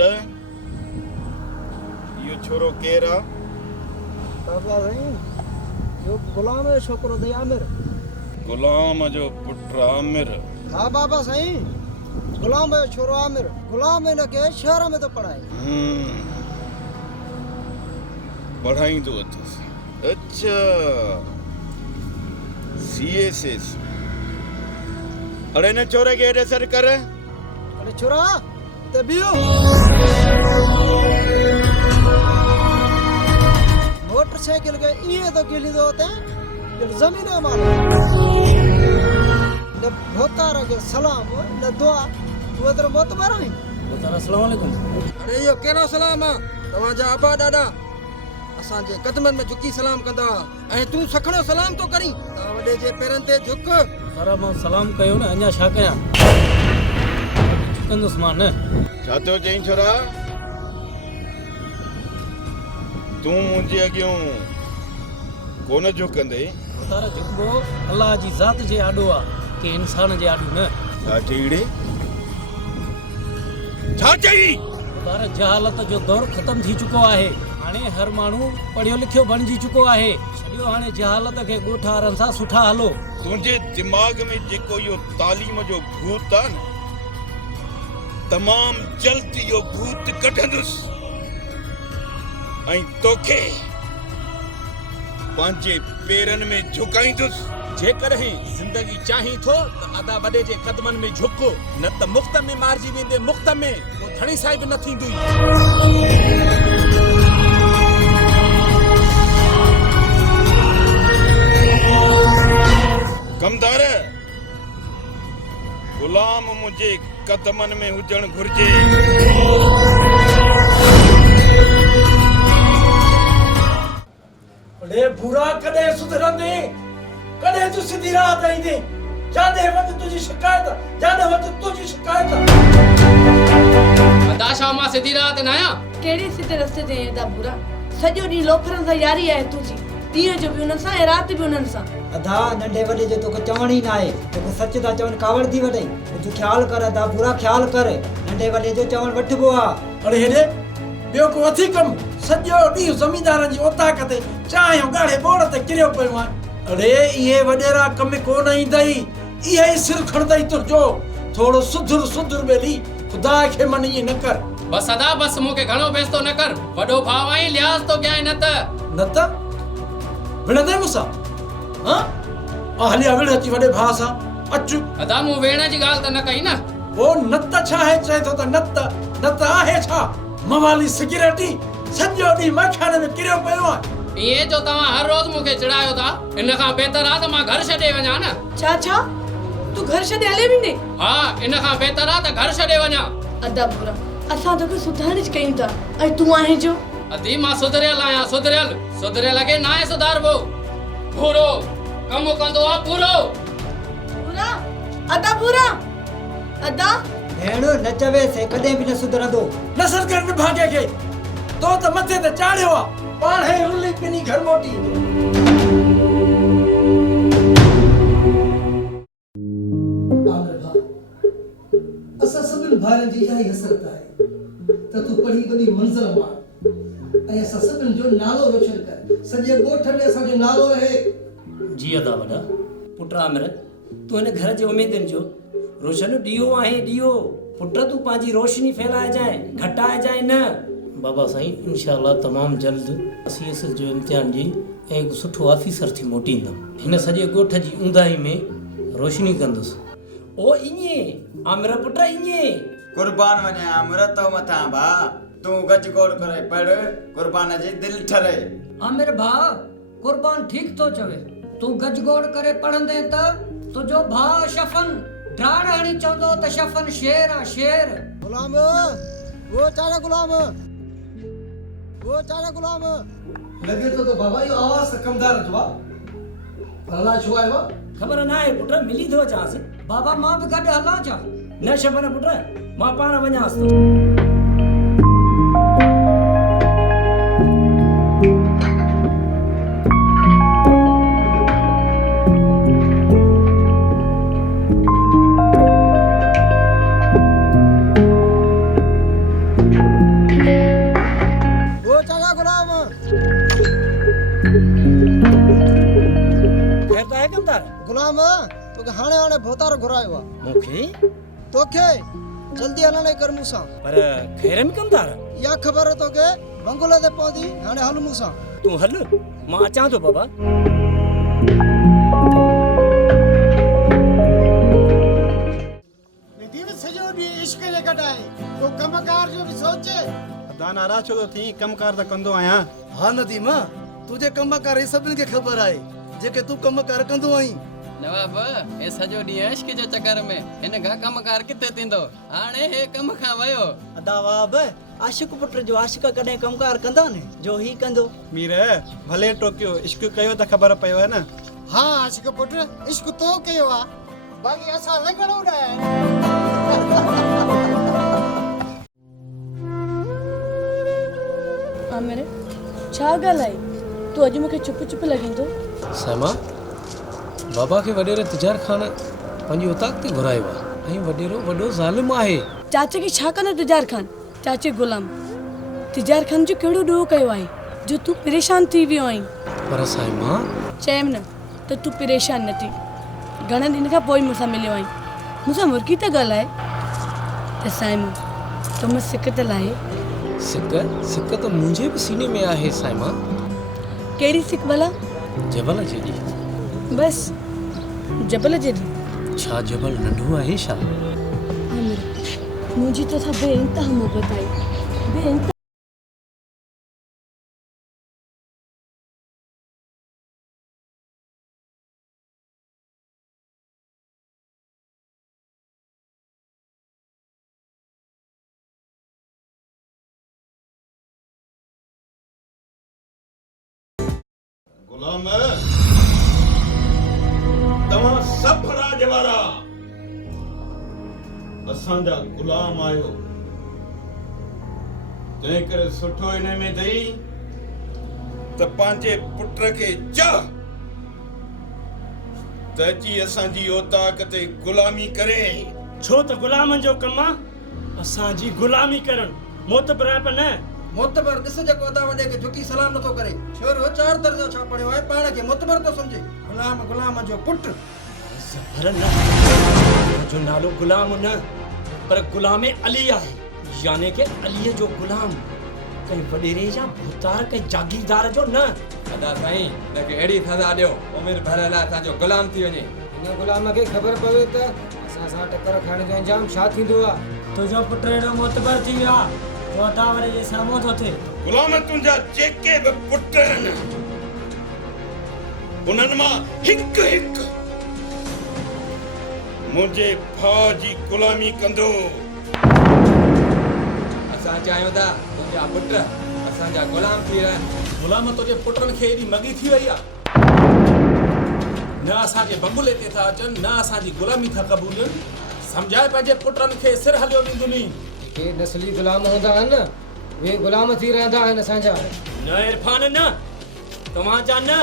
कमदार यो छोरो केरा बाबा साईं जो गुलाम है छोकरो दे आमिर गुलाम जो पुट आमिर हाँ बाबा साईं गुलाम है छोरो आमिर गुलाम है न के शहर में तो पढ़ाए पढ़ाई तो अच्छा सीएसएस अरे न छोरे के एडे सर कर अरे छोरा ते बियो मोटरसाइकिल के ये तो गिली दो होते हैं जमीन है माल न होता रहे सलाम न दुआ तू इधर मत मारा नहीं तारा अस्सलाम वालेकुम अरे यो केरो सलाम तवाजा अबा दादा असां जे कदमन में झुकी सलाम कंदा ऐं तू सखणो सलाम तो करी ता वडे जे पेरन ते झुक सारा मां सलाम कयो न अञा छा कया कंदुस मां न छा तो चई छोरा तू मुंहिंजे अॻियों कोन झुकंदे तारा झुकबो अल्लाह जी ज़ात जे आॾो आहे के इंसान जे आॾो न छा चईड़े छा चई तारा जहालत जो दौर ख़त्म थी चुको आहे हाणे हर माण्हू पढ़ियो लिखियो बणिजी चुको आहे छॾियो हाणे जहालत खे ॻोठारनि सां सुठा हलो तुंहिंजे दिमाग़ में जेको इहो तालीम जो भूत आहे न तमामु जल्द इहो भूत कढंदुसि ऐं तोखे पंहिंजे पेरनि में झुकाईंदुसि जेकॾहिं ज़िंदगी चाहीं थो त अदा वॾे जे क़दमनि में झुक न त मुफ़्त में मारिजी वेंदे मुफ़्त में को धणी साई बि न थींदी कमदार गुलाम मुंहिंजे कदमनि में हुजणु घुर्जे अरे बुरा कॾहिं सुधरंदे कॾहिं तूं सिधी राह ते ईंदे जाने वक़्तु तुंहिंजी शिकायत जाने वक़्तु तुंहिंजी शिकायत अदाशा मां सिधी राह ते न आहियां कहिड़े सिधे रस्ते ते आहीं बुरा सॼो ॾींहुं लोफरनि सां यारी आहे तुंहिंजी ॾींहं जो बि उन्हनि सां ऐं राति बि उन्हनि सां अधा नंढे वॾे जो तोखे चवण ई न आहे तोखे सच था चवनि कावड़ थी वठे तूं ख़्यालु कर अदा बुरा ख़्यालु कर नंढे वॾे जो चवणु वठिबो आहे अरे हेॾे ॿियो को अथी कमु सॼो ॾींहुं ज़मींदारनि जी ओताक ते चाहियो ॻाढ़े बोड़ ते किरियो पियो आहे अरे इहे वॾेरा कम कोन ईंदई इहे ई सिर खणंदई तुंहिंजो थोरो सुधुर ॿेली ख़ुदा खे मन ईअं न कर बस अदा बस मूंखे घणो बेस्तो न कर वॾो भाउ आहीं लिहाज़ तो कयां न त विणंदे मूंसां हाँ हलिया विण अची वॾे भाउ सां अचु अदा मूं वेण जी ॻाल्हि त न कई न ओ नत छा आहे चए थो त नत आहे छा मवाली सिगरेटी सॼो ॾींहुं मखाने में किरियो पियो आहे इहे जो तव्हां हर रोज़ मूंखे चिढ़ायो था इन खां बहितर आहे त मां घर छॾे वञा न छा तूं घर छॾे हले वेंदे हा इन खां बहितर आहे त घर छॾे वञा अदा बुरा असां तोखे सुधारण ज कयूं था ऐं तूं आहीं जो अदी मां सुधरियल आहियां सुधरियल खे न आहे सुधारबो पूरो कमु कंदो आहे पूरो बुरा अदा भेण न चवेसि कॾहिं बि न सुधरंदो न सदकर न भागे के तो त मथे ते चाढ़ियो आहे पाण हे रुली पिनी घर मोटी असां सभिनि भाइरनि जी इहा ई हसरत आहे त तूं पढ़ी वॾी मंज़िल मां ऐं असां सभिनि जो नालो रोशन कर सॼे ॻोठ में असांजो नालो रहे जी अदा वॾा पुट आमिर तूं हिन घर जे उमेदनि जो रोशन ॾियो आहे ॾियो पुट तूं पंहिंजी रोशनी फैलाइजांइ घटाइजांइ न बाबा साईं इंशाअल्लाह तमामु जल्द सीएसएस जो इम्तिहान ॾेई ऐं हिकु सुठो ऑफिसर थी मोटींदुमि हिन सॼे ॻोठ जी ऊंदाही में रोशनी कंदुसि ओ इएं आमिर पुट इएं कुर्बान वञे आमिर तो मथां भा तूं गज गोड़ करे पढ़ कुर्बान जी दिलि ठरे आमिर भाउ कुर्बान ठीक थो चवे तूं गज गोड़ करे पढ़ंदे त तुंहिंजो भाउ शफन ड्राड़ हणी चवंदो त शफन शेर आहे शेर गुलाम वो चारा गुलाम लगे तो बाबा यो आवाज त कमदार जो आहे अल्लाह छो आयो ख़बर न आहे पुट मिली थो अचांसि बाबा मां बि गॾु हलां छा न शबन पुट मां पाण वञांसि थो तोखे हाणे हाणे भोतार घुरायो आहे मूंखे तोखे जल्दी हलण जी कर मूंसां पर खैरन कमदार इहा ख़बर तोखे बंगुले ते पवंदी हाणे हल मूंसां तूं हल मां अचां थो बाबा सॼो ॾींहुं इश्क जे कढाए तो कमकार जो बि सोच दा नाराज़ छो थो थी कमकार त कंदो आहियां हा नदीमा तुंहिंजे कमकार हे सभिनी खे ख़बर आहे जेके तूं कमकार कंदो आहीं नवाब हे सॼो ॾींहुं इश्क जे चकर में हिन खां कमकार किथे थींदो हाणे हे कम खां वियो अदावाब आशिक पुट जो आशिक कॾहिं कमकार कंदा न जो ही कंदो मीर भले टोकियो इश्क कयो त ख़बर पयो आहे न हा आशिक पुट इश्क तो कयो आहे बाक़ी असां लॻणो न आमिर छा ॻाल्हि आहे तूं अॼु मूंखे चुप चुप लॻींदो साइमा बाबा खे वॾेरे तिजार ख़ान पंहिंजी उताक ते घुरायो आहे ऐं वॾेरो वॾो ज़ालिम आहे चाचे खे छा कंदो तिजार खान चाचे गुलाम तिजार खान जो कहिड़ो ॾोह कयो आहे जो तूं परेशान थी वियो आहीं पर साइमा चयमि न त तूं परेशान न थी घणनि ॾींहंनि खां पोइ मूंसां मिलियो आहीं मूंसां मुर्गी त ॻाल्हाए त साइमा तो मैं सिक त लाहे सिक त मुंहिंजे बि सीने में आहे साइमा कहिड़ी सिक भला जबल जेॾी बस जबल जेॾी छा जबल नंढो आहे छा आमिर मुंहिंजी तोसां बेइंतहा मोहबत आहे बेइंतहा गुलाम तव्हां सभु राज वारा असांजा गुलाम आहियो तंहिं करे सुठो हिन में अथई त पंहिंजे पुट खे चओ त अची असांजी औताक ते गुलामी करे छो त गुलामनि जो कमु आहे असांजी गुलामी करणु मोतबर आहे पर न मोतबर ॾिस जेको अदा वॾे खे झुकी सलाम नथो करे छोरो 4 दर्जो छा पढ़ियो आहे पाण खे मोतबर थो सम्झे गुलाम जो पुट पर न जो नालो गुलाम न पर गुलाम अली आहे यानी कि अलीअ जो गुलाम कहीं वॾेरे जा भूतार कहीं जागीरदार जो न अदा साईं हिनखे अहिड़ी सज़ा ॾियो उमिरि भर लाइ असांजो गुलाम थी वञे हिन गुलाम खे ख़बर पवे त असां सां टकर खाइण जो अंजाम छा थींदो आहे तुंहिंजो पुट एॾो मोतबर थी वियो आहे जो अदावरे जे साम्हूं थो थिए गुलाम तुंहिंजा जेके बि पुट आहिनि उन्हनि मां हिकु हिकु मुंहिंजे भाउ जी गुलामी कंदो असां चाहियूं था तुंहिंजा पुट असांजा गुलाम थी रहनि गुलाम तुंहिंजे पुटनि खे एॾी मगी थी वई आहे न असांजे बंगुले ते था अचनि न असांजी गुलामी था क़बूलनि सम्झाए पंहिंजे पुटनि खे सिर हलियो वेंदुनी के नस्ली गुलाम हूंदा आहिनि न उहे गुलाम थी रहंदा आहिनि असांजा न इरफान न तव्हांजा न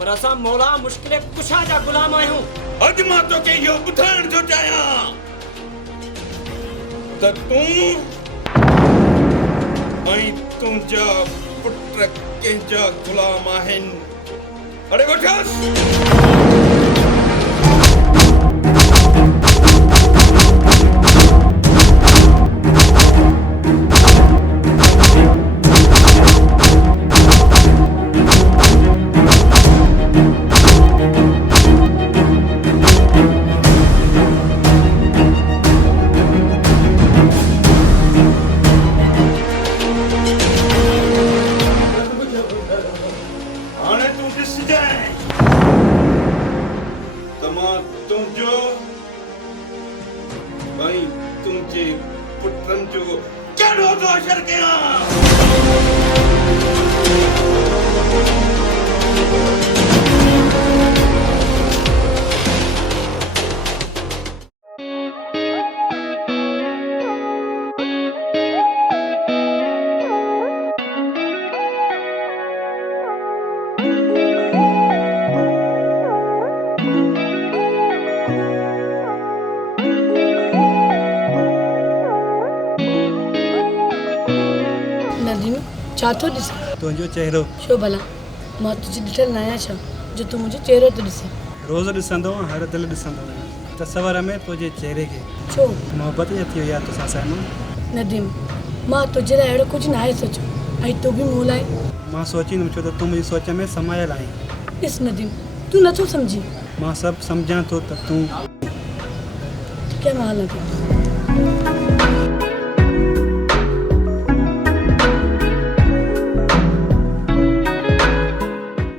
पर असां मौला मुश्किल कुशा जा गुलाम आहियूं अॼु मां तोखे इहो ॿुधाइण थो चाहियां त तूं ऐं तुंहिंजा पुट कंहिंजा गुलाम आहिनि अरे वठसि तुंहिंजे पुटनि जो कहिड़ो दोषर कयां छा थो ॾिसे तुंहिंजो चेहरो छो भला मां तुंहिंजी ॾिठल न आहियां छा जो तूं मुंहिंजो चेहरो थो ॾिसे रोज़ ॾिसंदो आहियां, हर दिलि ॾिसंदो आहियां तस्वर में तुंहिंजे चहिरे खे। छो मोहबत ई थी वई आहे तोसां साइमा। नदीम, मां तुंहिंजे लाइ अहिड़ो कुझु न आहे सोचो, ऐं तूं बि मूं लाइ। मां सोचींदुमि छो त तूं मुंहिंजी सोच में समायल आहीं। ॾिस नदीम, तूं नथो सम्झी। मां सभु सम्झां थो त तूं क्या मां हलां थी।